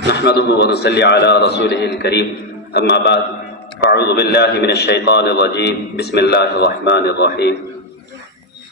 نحمده ونصلي على رسوله الكريم أما بعد فأعوذ بالله من الشيطان الرجيم بسم الله الرحمن الرحيم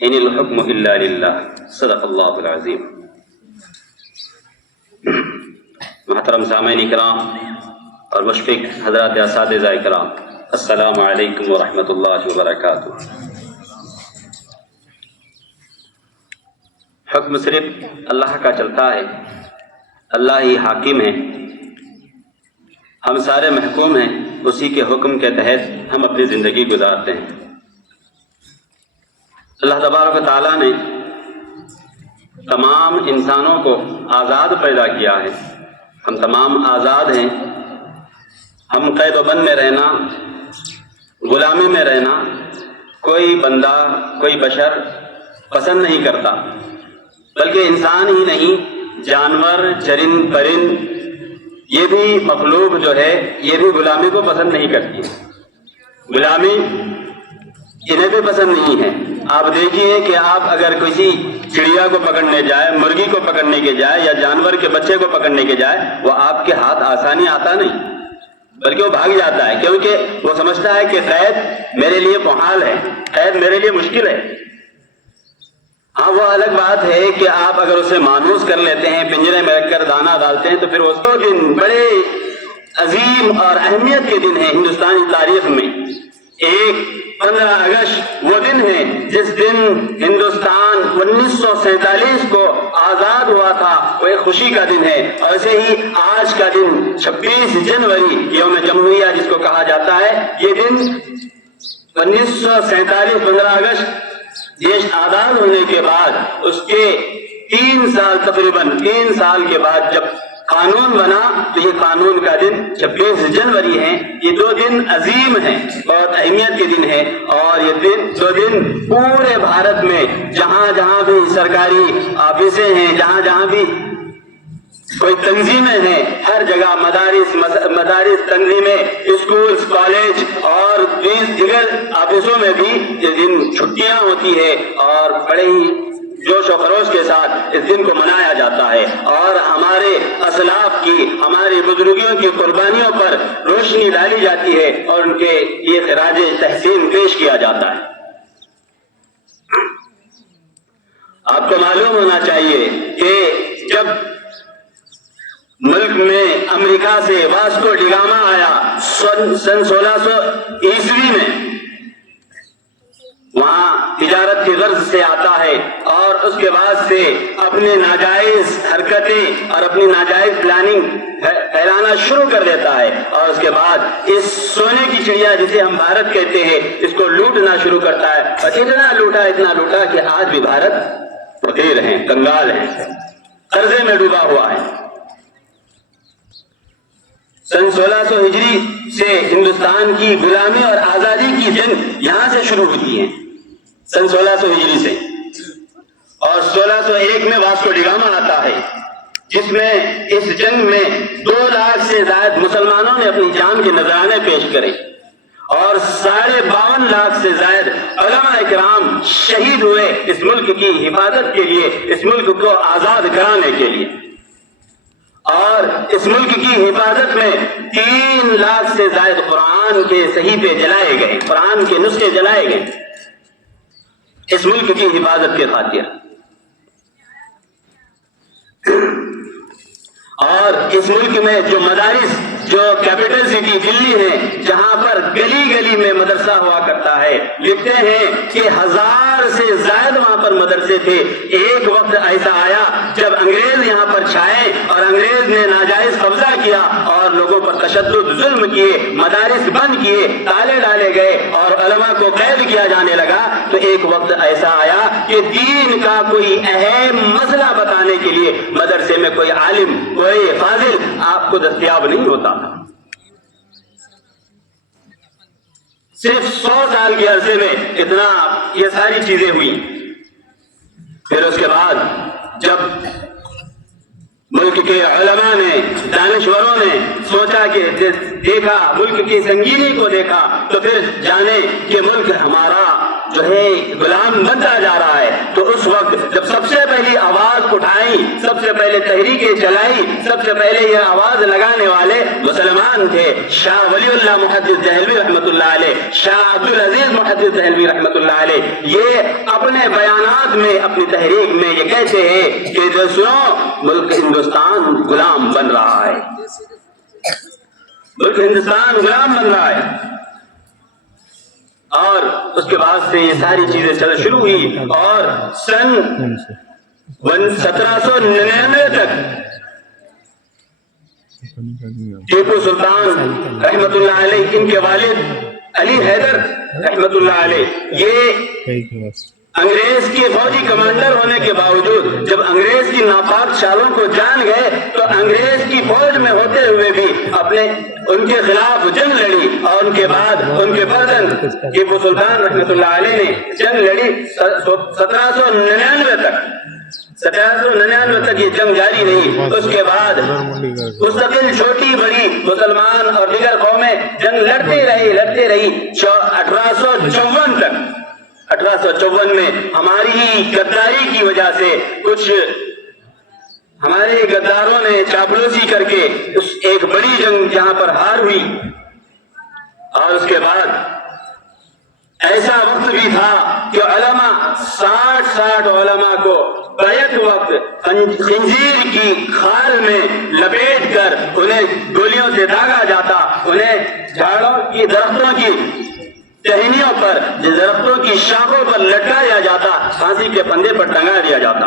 إن الحكم إلا لله صدق الله العظيم. محترم سامعین کرام اور مشفق حضرات اساتذہ کرام، السلام علیکم ورحمۃ اللہ وبرکاتہ. حکم صرف اللہ کا چلتا ہے، اللہ ہی حاکم ہے، ہم سارے محکوم ہیں، اسی کے حکم کے تحت ہم اپنی زندگی گزارتے ہیں. اللہ تبارک و تعالیٰ نے تمام انسانوں کو آزاد پیدا کیا ہے، ہم تمام آزاد ہیں. ہم قید و بند میں رہنا، غلامی میں رہنا کوئی بندہ، کوئی بشر پسند نہیں کرتا، بلکہ انسان ہی نہیں، جانور، چرند پرند، یہ بھی مخلوق جو ہے یہ بھی غلامی کو پسند نہیں کرتی. غلامی انہیں بھی پسند نہیں ہے. آپ دیکھیے کہ آپ اگر کسی چڑیا کو پکڑنے جائے، مرغی کو پکڑنے کے جائے یا جانور کے بچے کو پکڑنے کے جائے، وہ آپ کے ہاتھ آسانی آتا نہیں، بلکہ وہ بھاگ جاتا ہے، کیونکہ وہ سمجھتا ہے کہ قید میرے لیے محال ہے، قید میرے لیے مشکل ہے. ہاں وہ الگ بات ہے کہ آپ اگر اسے مانوس کر لیتے ہیں، پنجرے میں رکھ کر دانہ ڈالتے ہیں، تو پھر وہ دن بڑے عظیم اور اہمیت کے دن ہیں ہندوستانی تاریخ میں. 15 اگست وہ دن ہے جس دن ہندوستان 1947 کو آزاد ہوا تھا، وہ ایک خوشی کا دن ہے. اور ایسے ہی آج کا دن 26 جنوری یوم جمہوریہ جس کو کہا جاتا ہے، یہ دن 1947 15 اگست دیش آزاد ہونے کے بعد اس کے 3 سال تقریباً 3 سال کے بعد جب قانون بنا، تو یہ قانون کا دن 26 جنوری ہے. یہ 2 دن عظیم ہیں، بہت اہمیت کے دن ہے. اور یہ 2 دن پورے بھارت میں جہاں جہاں بھی سرکاری آفیسیں ہیں، جہاں جہاں بھی کوئی تنظیمیں ہیں، ہر جگہ مدارس تنظیمیں، اسکولز، کالج اور دیگر آفسوں میں بھی یہ دن چھٹیاں ہوتی ہے اور بڑے ہی جوش و خروش کے ساتھ اس دن کو منایا جاتا ہے. اور ہمارے اسلاف کی، ہماری بزرگوں کی قربانیوں پر روشنی ڈالی جاتی ہے اور ان کے یہ خراج تحسین پیش کیا جاتا ہے. آپ کو معلوم ہونا چاہیے کہ جب ملک میں امریکہ سے واسکو ڈی گاما آیا سن 1600 عیسوی میں، وہاں تجارت کی غرض سے آتا ہے اور اس کے بعد سے اپنے ناجائز حرکتیں اور اپنی ناجائز پلاننگ پھیلانا شروع کر دیتا ہے. اور اس کے بعد اس سونے کی چڑیا جسے ہم بھارت کہتے ہیں، اس کو لوٹنا شروع کرتا ہے. اور اتنا لوٹا کہ آج بھی بھارت فقیر ہیں، کنگال ہیں، قرضے میں ڈوبا ہوا ہے. سن 1600 ہجری سے ہندوستان کی غلامی اور آزادی کی جنگ یہاں سے شروع ہوتی ہے، سن 1600 ہجری سے. اور 1601 میں واسکو ڈی گاما آتا ہے، جس میں اس جنگ میں 2 لاکھ سے زائد مسلمانوں نے اپنی جان کے نذرانے پیش کرے اور 52.5 لاکھ سے زائد علماء کرام شہید ہوئے اس ملک کی حفاظت کے لیے، اس ملک کو آزاد کرانے کے لیے. اور اس ملک کی حفاظت میں 3 لاکھ سے زائد قرآن کے صحیفے جلائے گئے، قرآن کے نسخے جلائے گئے اس ملک کی حفاظت کے خاطر. اور اس ملک میں جو مدارس، جو کیپٹل سٹی دلی ہے، جہاں پر گلی گلی میں مدرسہ ہوا کرتا ہے، لکھتے ہیں کہ 1000 سے زائد وہاں پر مدرسے تھے. ایک وقت ایسا آیا جب انگریز یہاں پر چھائے اور انگریز نے ناجائز قبضہ کیا اور لوگوں پر تشدد، ظلم کیے، مدارس بند کیے، تالے ڈالے گئے اور علماء کو قید کیا جانے لگا. تو ایک وقت ایسا آیا کہ دین کا کوئی اہم مسئلہ بتانے کے لیے مدرسے میں کوئی عالم، کوئی فاضل آپ کو دستیاب نہیں ہوتا. صرف 100 سال کے عرصے میں اتنا یہ ساری چیزیں ہوئی. پھر اس کے بعد جب ملک کے علماء نے، دانشوروں نے سوچا کہ دیکھا، ملک کی سنگینی کو دیکھا، تو پھر جانے کہ ملک ہمارا جو ہے غلام بنتا جا رہا ہے، تو اس وقت جب سب سے پہلی آواز اٹھائی، سب سے پہلے تحریکیں چلائی، سب سے پہلے یہ آواز لگانے والے مسلمان تھے۔ شاہ ولی اللہ محدث دہلوی رحمۃ اللہ علیہ، شاہ عبد العزیز محدث دہلوی رحمۃ اللہ علیہ، یہ اپنے بیانات میں، اپنی تحریک میں یہ کہتے ہیں کہ جو سنو، ملک ہندوستان غلام بن رہا ہے، ملک ہندوستان غلام بن رہا ہے۔ اور اس کے بعد سے یہ ساری چیزیں چل شروع ہوئی، اور سن 1799 تک ٹیپو سلطان رحمت اللہ علیہ، ان کے والد علی حیدر رحمت اللہ علیہ، یہ انگریز کے فوجی کمانڈر ہونے کے باوجود جب انگریز کی ناپاک چالوں کو جان گئے تو انگریز کی فوج میں ہوتے ہوئے بھی ان کے خلاف جنگ لڑی، اور ان کے بعد ان کے بردن ٹیپو سلطان رحمت اللہ علیہ نے جنگ لڑی 1799 تک یہ جنگ جاری رہی۔ اس کے بعد مستقل چھوٹی بڑی مسلمان اور دیگر قومیں جنگ لڑتی رہی 1854 تک۔ 1854 میں ہماری ہی غداری کی وجہ سے کچھ ہمارے غداروں نے چاپلوسی کر کے اس ایک بڑی جنگ جہاں پر ہار ہوئی، اور اس کے بعد ایسا وقت بھی تھا کہ علماء 60 علماء کو بیک وقت خنزیر کی کھال میں لپیٹ کر انہیں گولیوں سے داغا جاتا، انہیں جھاڑوں کی درختوں کی ٹہنیوں پر، درختوں کی شاخوں پر لٹکایا جاتا، پھانسی کے پھندے پر ٹنگا دیا جاتا۔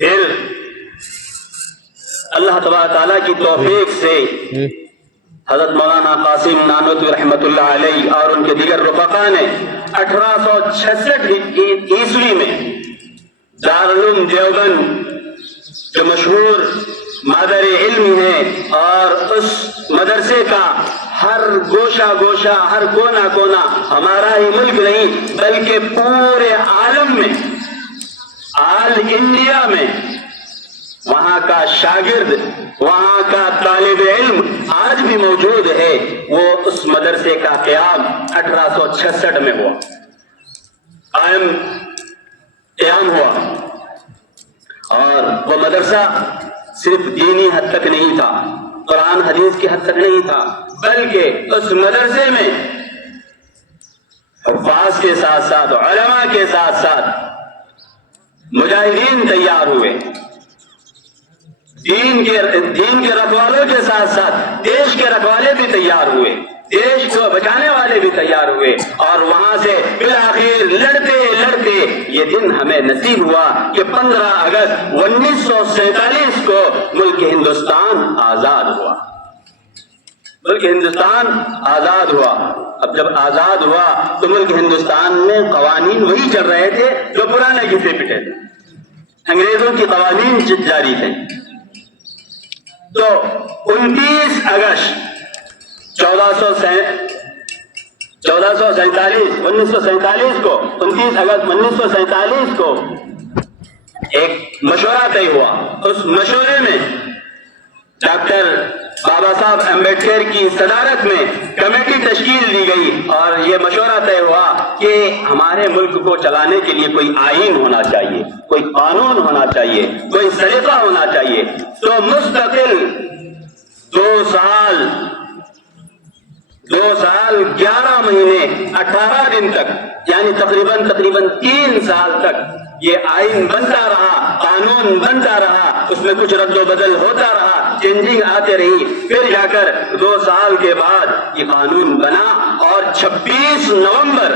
پھر اللہ تبارک تعالیٰ کی توفیق سے حضرت مولانا قاسم نانوتوی رحمت اللہ علیہ اور ان کے دیگر رفقا نے 1866 عیسوی میں دارالعلوم دیوبند، جو مشہور مادر علم ہے، اور اس مدرسے کا ہر گوشہ ہر کونا کونا، ہمارا ہی ملک نہیں بلکہ پورے عالم میں، آل انڈیا میں، وہاں کا شاگرد، وہاں کا طالب علم آج بھی موجود ہے، وہ اس مدرسے کا قیام 1866 میں ہوا، قیام ہوا۔ اور وہ مدرسہ صرف دینی حد تک نہیں تھا، قرآن حدیث کی حد تک نہیں تھا، بلکہ اس مدرسے میں حفاظ کے ساتھ ساتھ، علماء کے ساتھ ساتھ مجاہدین تیار ہوئے، دین کے رکھوالوں کے ساتھ ساتھ دیش کے رکھوالے بھی تیار ہوئے، دیش کو بچانے والے بھی تیار ہوئے، اور وہاں سے بالآخر لڑتے یہ دن ہمیں نصیب ہوا کہ 15 اگست 1947 کو ملک ہندوستان آزاد ہوا، ملک ہندوستان آزاد ہوا۔ اب جب آزاد ہوا تو ملک ہندوستان میں قوانین وہی چل رہے تھے جو پرانے گھسے پٹے تھے، انگریزوں کی قوانین جاری تھے۔ تو 29 اگست 1947 کو 29 اگست 1947 کو ایک مشورہ طے ہوا۔ اس مشورے میں ڈاکٹر بابا صاحب امبیڈکر کی صدارت میں کمیٹی تشکیل دی گئی، اور یہ مشورہ طے ہوا کہ ہمارے ملک کو چلانے کے لیے کوئی آئین ہونا چاہیے، کوئی قانون ہونا چاہیے، کوئی سلیقہ ہونا چاہیے۔ تو مستقل 2 سال 11 مہینے 18 دن تک، یعنی تقریباً 3 سال تک یہ آئین بنتا رہا، قانون بنتا رہا، اس میں کچھ رد و بدل ہوتا رہا، چینجنگ آتے رہی، پھر جا کر 2 سال کے بعد یہ قانون بنا، اور 26 نومبر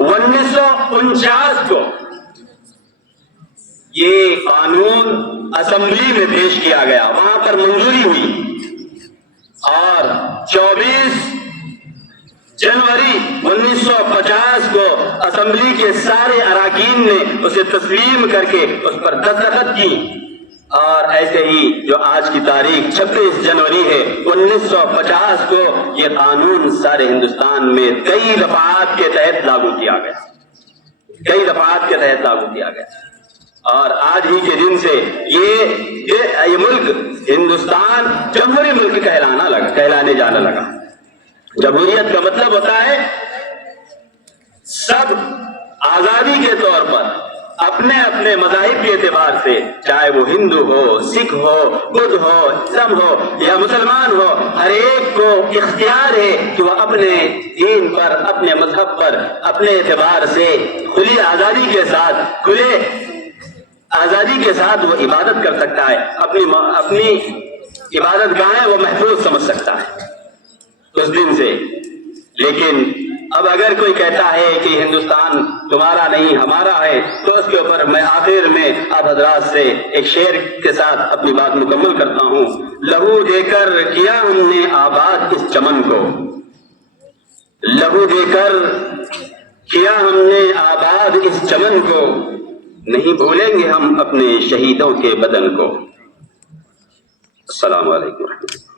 1949 کو یہ قانون اسمبلی میں پیش کیا گیا، وہاں پر منظوری ہوئی، اور 24 جنوری 1950 کو اسمبلی کے سارے اراکین نے اسے تسلیم کر کے اس پر دستخط کی، اور ایسے ہی جو آج کی تاریخ 26 جنوری ہے 1950 کو یہ قانون سارے ہندوستان میں کئی دفعات کے تحت لاگو کیا گیا، اور آج ہی کے دن سے یہ ملک ہندوستان جمہوری ملک کہلانے جانے لگا۔ جمہوریت کا مطلب ہوتا ہے سب آزادی کے طور پر اپنے اپنے مذاہب کے اعتبار سے، چاہے وہ ہندو ہو، سکھ ہو، بدھ ہو، اسلام ہو یا مسلمان ہو، ہر ایک کو اختیار ہے کہ وہ اپنے دین پر، اپنے مذہب پر، اپنے اعتبار سے کھلی آزادی کے ساتھ وہ عبادت کر سکتا ہے، اپنی عبادت گاہیں وہ محفوظ سمجھ سکتا ہے اس دن سے۔ لیکن اب اگر کوئی کہتا ہے کہ ہندوستان تمہارا نہیں ہمارا ہے، تو اس کے اوپر میں آخر میں آپ حضرات سے ایک شعر کے ساتھ اپنی بات مکمل کرتا ہوں۔ لہو دے کر کیا ہم نے آباد اس چمن کو، لہو دے کر کیا ہم نے آباد اس چمن کو، نہیں بھولیں گے ہم اپنے شہیدوں کے بدن کو۔ السلام علیکم ورحمۃ اللہ۔